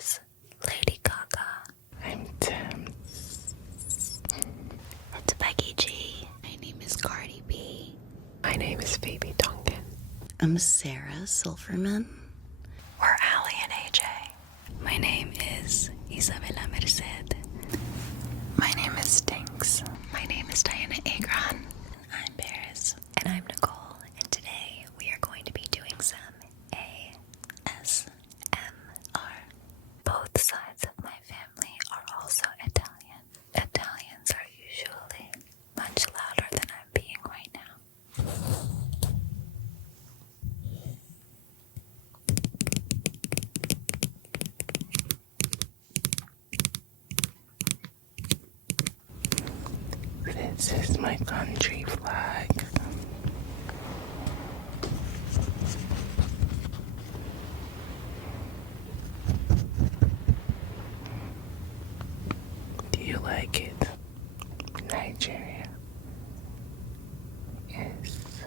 is Lady Gaga. I'm Tim. It's Becky G. My name is Cardi B. My name is Phoebe Duncan. I'm Sarah Silverman. We're Allie and AJ. My name is Isabella Merced. My name is Stinks. My name is Diana Agron. I'm Paris. And I'm Nicole. And today we are going to be doing some ASMR. Both sides of my family are also Italian. Italians are usually much louder than I'm being right now. This is my country flag. Do you like it? Nigeria is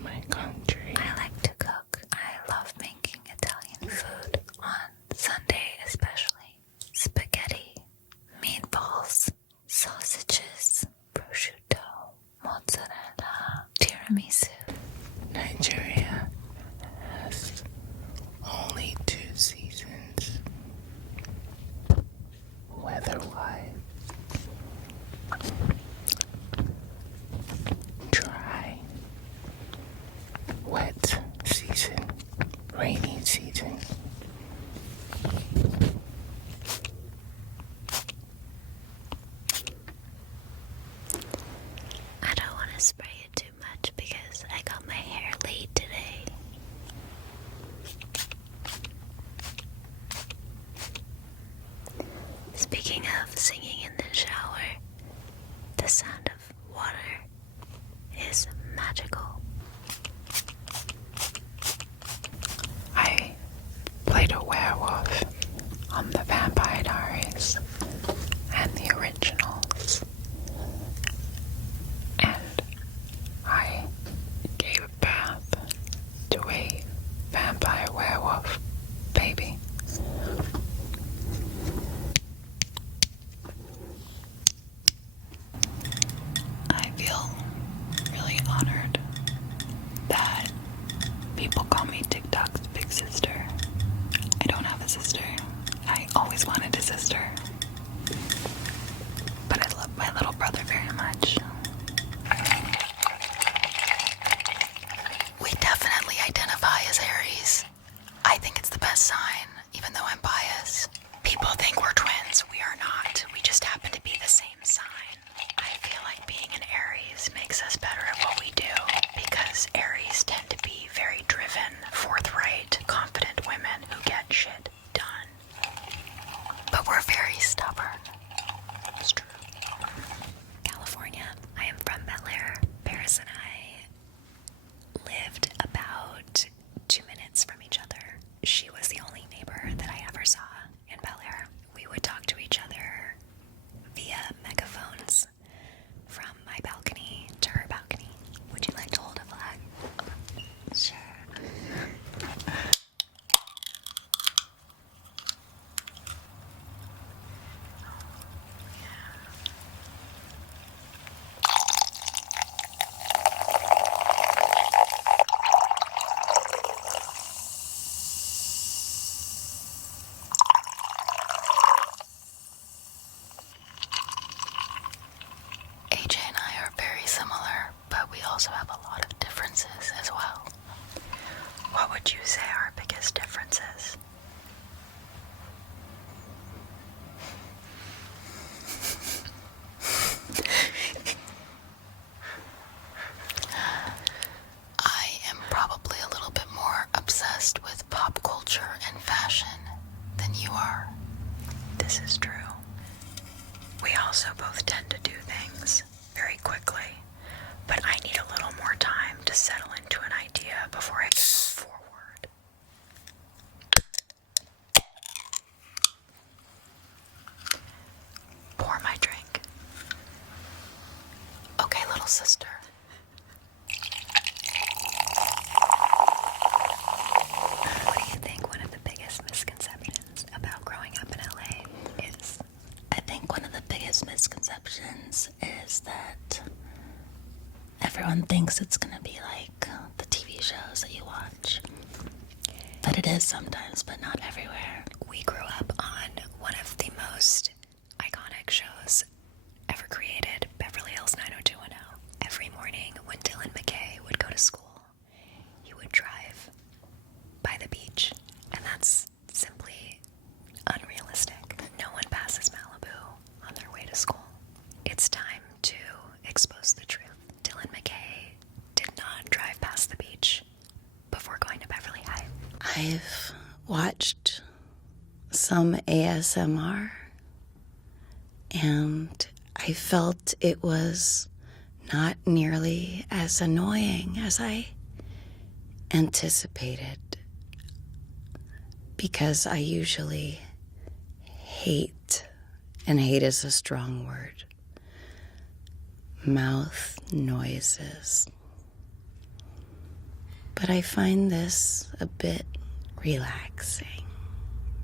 my country. I like to cook. I love making Italian food on Sunday especially. Spaghetti, meatballs, sausages, prosciutto, mozzarella, tiramisu. Nigeria has only 2 seasons, weather-wise. Dry, wet season, rainy season. I don't want to spray it too much because I got my hair laid today. Speaking of singing in the shower, the sound of water is magical. I played a werewolf on the Vampire Diaries and the originals, and I gave birth to a vampire werewolf baby. I feel really honored that people call me TikTok's big sister. I don't have a sister. I always wanted a sister. But I love my little brother very much. We definitely identify as Aries. I think it's the best sign, even though I'm biased. People think we're twins. We are not. We just happen to be the same sign. I feel like being an Aries makes us better at what we do because Aries tend to be very driven, forthright, confident women who get shit done. But we're very stubborn. It's true. California. I am from Bel Air. Paris and I lived about 2 minutes from each other. She was the only neighbor that I ever saw in Bel Air. We would talk to each other via megaphones from my balcony to her balcony. Would you like to hold a flag? Sure. AJ and I are very similar, but we also have a lot of differences as well. What would you say our biggest differences? I am probably a little bit more obsessed with pop culture and fashion than you are. This is true. We also both tend to do things very quickly, but I need a little more time to settle into an idea before I can move forward. Pour my drink. Okay, little sister. What do you think one of the biggest everyone thinks it's gonna be like the TV shows that you watch. But it is sometimes, but not everywhere. We grew up on one of the most iconic shows ever created, Beverly Hills 90210. Every morning when Dylan McKay would go to school, he would drive by the beach, and that's simply unrealistic. No one passes Malibu on their way to school. It's time to expose the truth. Dylan McKay did not drive past the beach before going to Beverly High. I've watched some ASMR, and I felt it was not nearly as annoying as I anticipated, because I usually hate, and hate is a strong word, mouth noises. But I find this a bit relaxing.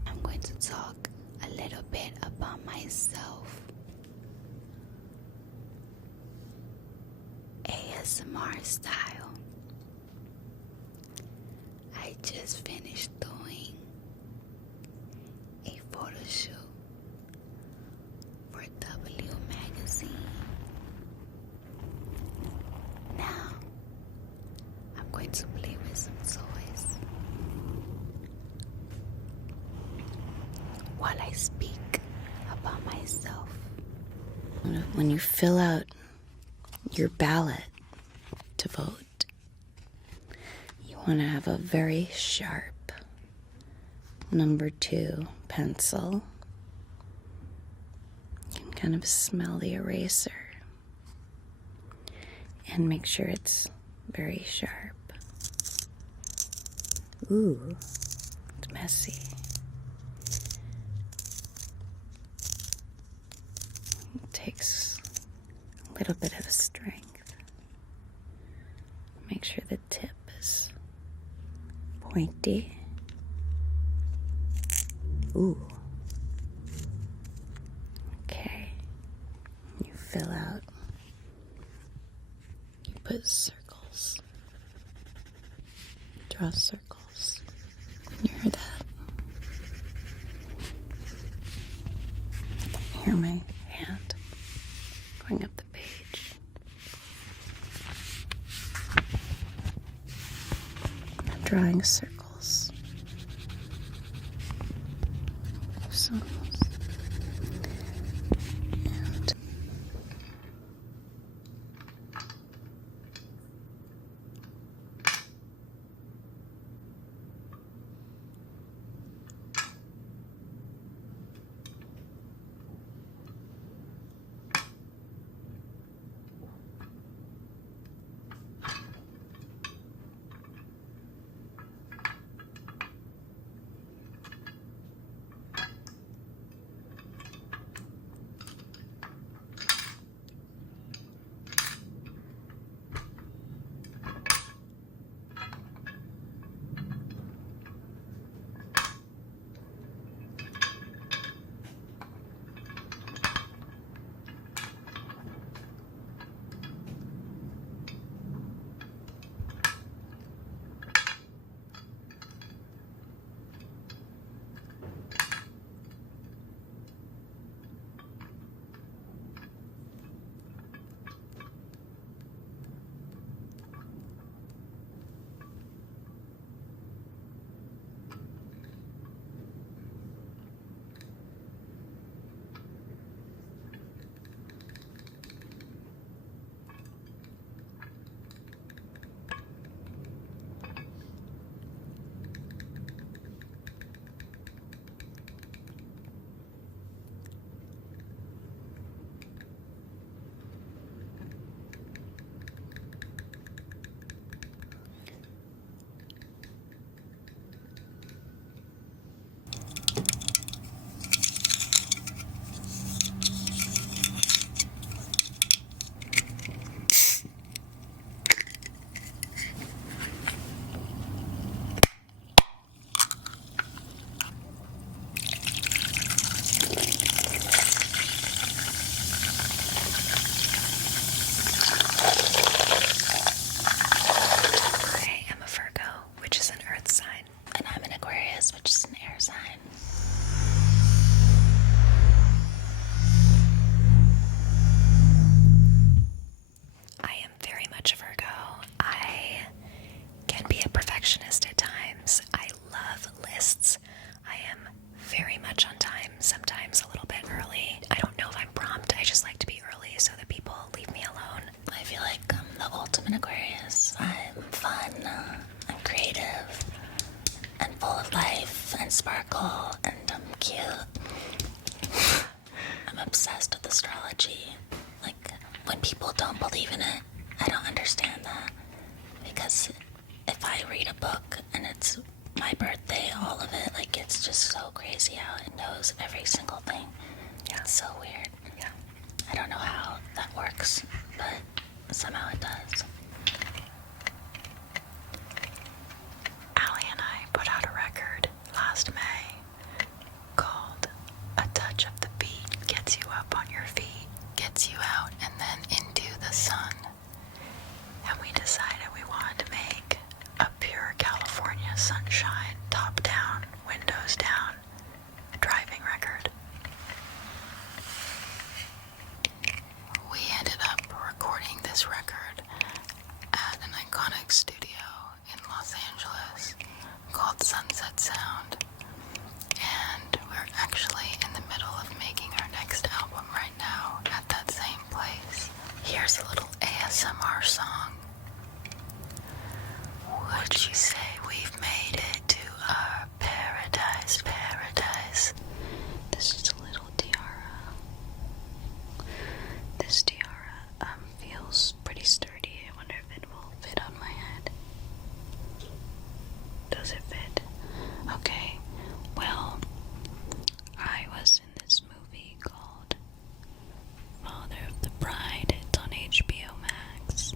I'm going to talk a little bit about myself. ASMR style. I just finished doing a photo shoot for W Magazine. Now, I'm going to play with some toys while I speak about myself. When you fill out your ballot to vote, you want to have a very sharp number 2 pencil. You can kind of smell the eraser and make sure it's very sharp. Ooh, it's messy. It takes a little bit of strength. Make sure the tip is pointy. Ooh. Okay. You fill out. You put circles. Draw circles. You hear that? Hear my hand going up the page. I'm drawing circles. Circles. And Aquarius, which is an air sign. I am very much a Virgo. I can be a perfectionist at times. I love lists. I am very much on time, sometimes a little bit early. I don't know if I'm prompt. I just like to be early so that people leave me alone. I feel like I'm the ultimate Aquarius. I'm fun, I'm creative, and full of life and sparkle, and I'm cute. I'm obsessed with astrology. Like, when people don't believe in it, I don't understand that. Because if I read a book and it's my birthday, all of it, like, it's just so crazy how it knows every single thing. Yeah. It's so weird. Yeah. I don't know how that works, but somehow it does. Allie and I put out a record last May called A Touch of the Beat Gets You Up on Your Feet, Gets You Out and Then Into the Sun. And we decided we wanted to make a pure California sunshine, top down, windows down, driving record. We ended up recording this record at an iconic studio in Los Angeles called Sunset Sound. And we're actually in the middle of making our next album right now at that same place. Here's a little ASMR song. Would you say we've made it to our paradise, paradise? This is a little tiara. This tiara feels pretty sturdy. I wonder if it will fit on my head. Does it fit? Okay. Well, I was in this movie called Father of the Bride. It's on HBO Max.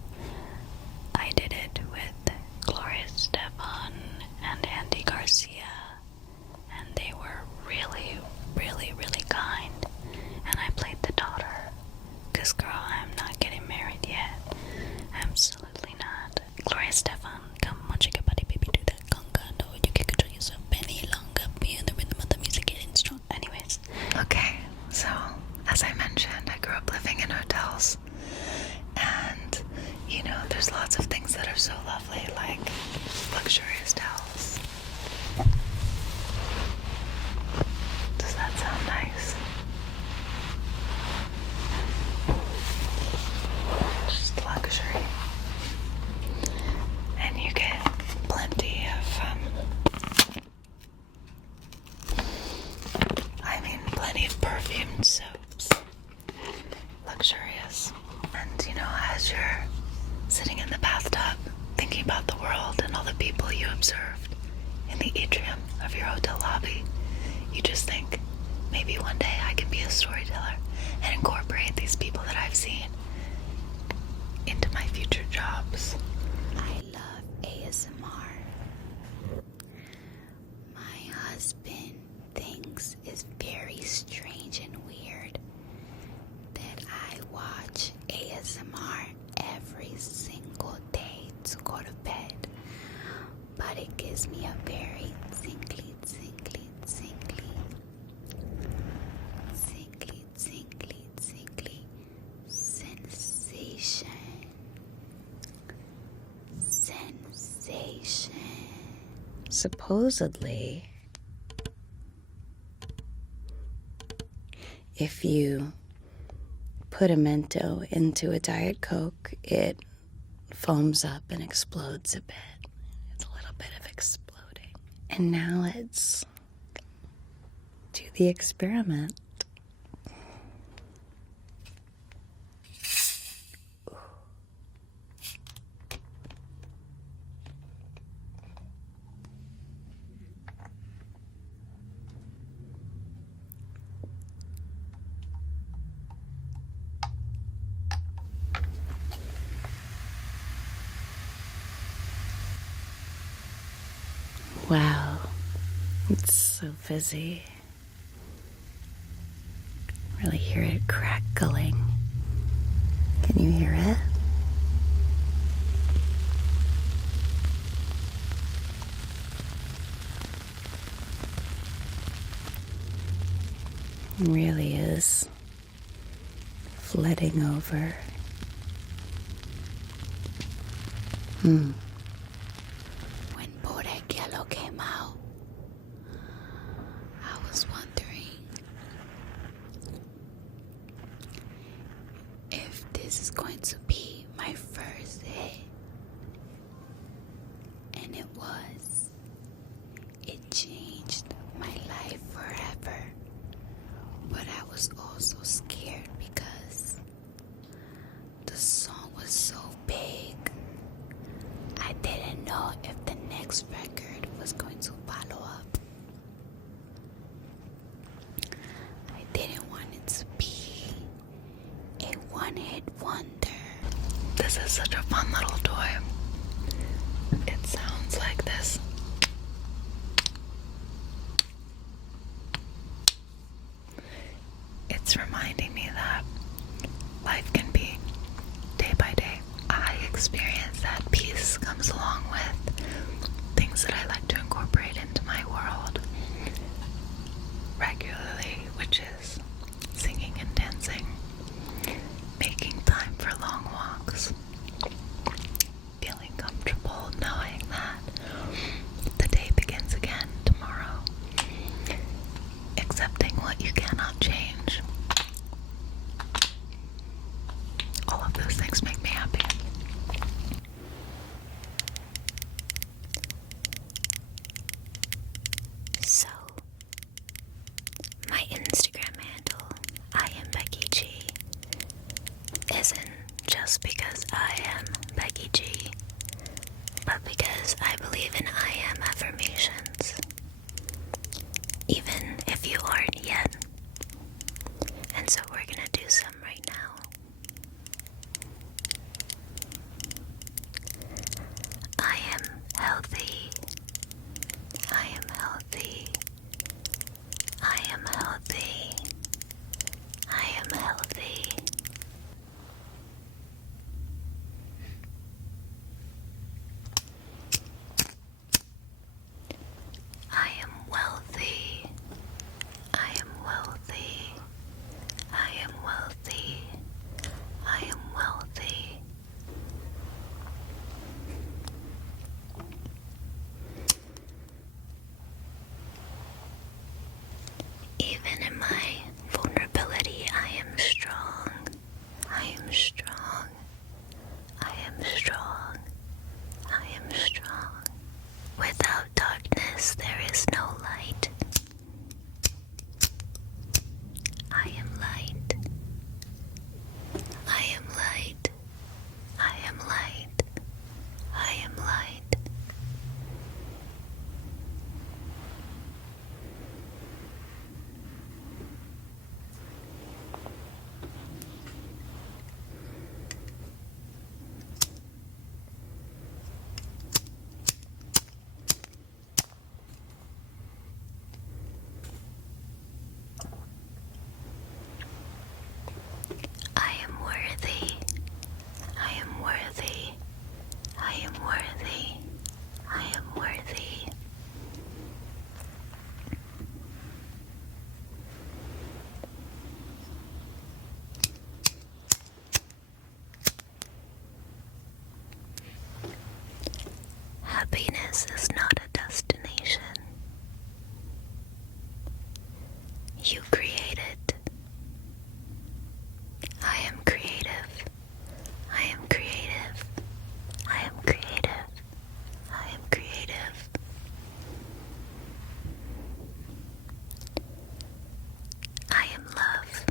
I did it with Gloria Stefan and Andy Garcia, and they were really, really, really kind. And I played the daughter. 'Cause girl, I'm not getting married yet. Absolutely not. Gloria Stefan, come on, shake your body, baby, do that conga. No, you can't control yourself any longer. Be in the rhythm of the music, getting strong. Anyways. Okay, so as I mentioned, I grew up living in hotels. And, you know, there's lots of things that are so lovely, like luxurious towels. Does that sound nice? Just luxury. And you get plenty of, plenty of perfumed soaps. Luxurious. And, you know, as you're sitting in the bathtub, thinking about the world and all the people you observed in the atrium of your hotel lobby, you just think, maybe one day I can be a storyteller and incorporate these people that I've seen into my future jobs. I love ASMR. My husband thinks it's very strange and weird that I watch ASMR every single day to go to bed. But it gives me a very tingly sensation. Supposedly, if you put a Mento into a Diet Coke, it foams up and explodes a bit. It's a little bit of exploding. And now let's do the experiment. Wow, it's so fizzy. Really hear it crackling. Can you hear it? really is flooding over. When Bodak Yellow came out, I was wondering if this is going to be my first hit. And it was. It changed my life forever. But I was also scared because the song was so big. I didn't know if the next record was going to follow up. I didn't want it to be a one-hit wonder. This is such a fun little toy. It sounds like this. It's reminding me that life can be day by day. I experience that peace comes along with things that I like to incorporate into my world regularly, which is singing and dancing, making time for long walks, feeling comfortable knowing that the day begins again tomorrow, accepting what you cannot change. All of those things make me happy. So, my Instagram handle, I am Becky G, isn't just because I am Becky G, but because I believe in I am affirmations, even if you aren't yet. And so we're gonna do some right now. I am healthy. I am healthy. I am healthy. I am healthy. I am wealthy. I am wealthy. I am wealthy. I am wealthy. Even in my vulnerability, I am strong. I am strong. I am strong. I am strong. Without darkness, there is no light. I am light. I am light. I am light. I am light. I am worthy. I am worthy. I am worthy. I am worthy. Happiness is not a destination. You create it. I am creative. I am creative. I am creative. I am creative. I am love.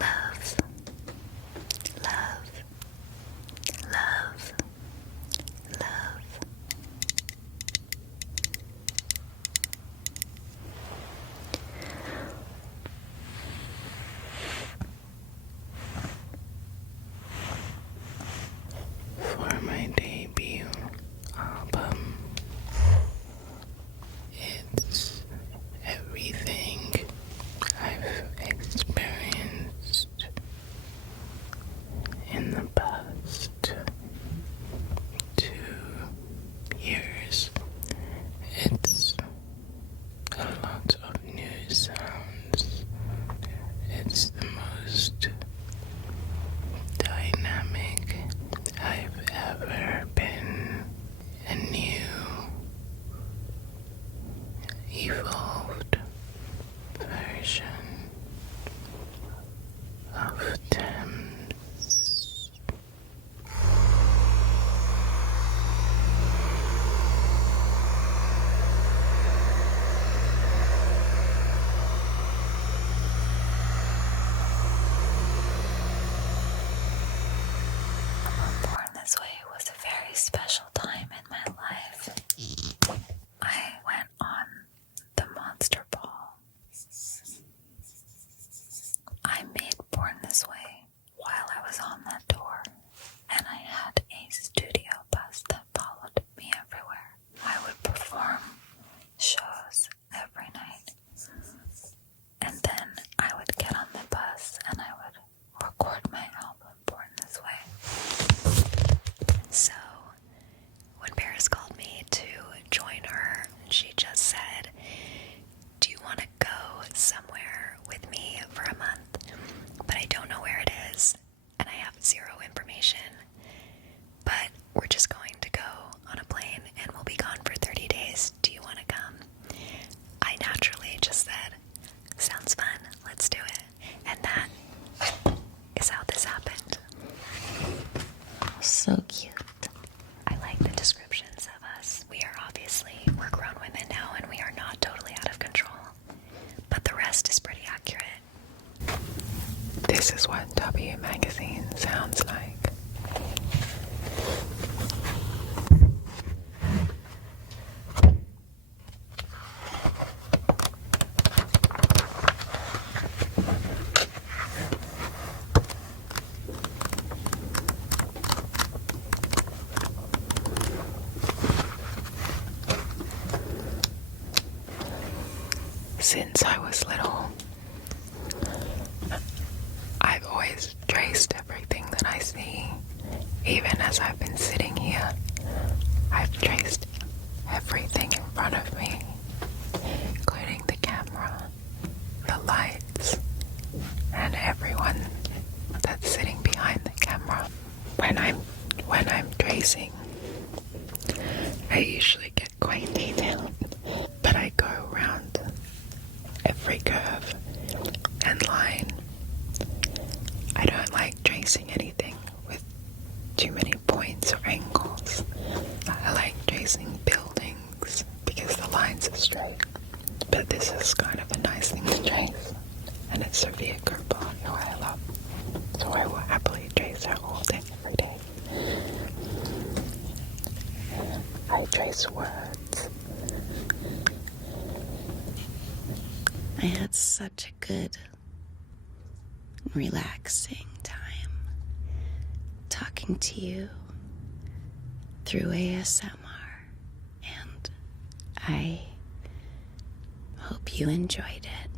Love. Love. Love. Love. evolved version of Thames. Born This Way was a very special time in my life. I went on the Monster Ball. I made Born This Way while I was on that tour, and I had a studio bus that followed me everywhere. I would perform shows every night, and then I would get on the bus and I would record my album Born This Way. So when Paris called me to join her, she just said, "Do you want to go somewhere with me for a month? But I don't know where it is, and I have zero information. But we're just going to go on a plane, and we'll be gone for 30 days. Do you want to come?" I naturally just said, "Sounds fun, let's do it." And that is how this happened. So cute. I like the descriptions of us. We're grown women now, and we are not totally out of control. But the rest is pretty accurate. This is what W Magazine sounds like. Since I was little, I've always traced everything that I see. Even as I've been sitting here, I've traced everything in front of me, including the camera, the lights, and everyone that's sitting behind the camera. When I'm tracing, I usually get quite detailed, but I go around every curve and line. I don't like tracing anything with too many points or angles. I like tracing buildings because the lines are straight, but this is kind of a nice thing to trace, and it's Sofia Coppola, who I love, so I will happily trace her all day, every day. I trace words. I had such a good, relaxing time talking to you through ASMR, and I hope you enjoyed it.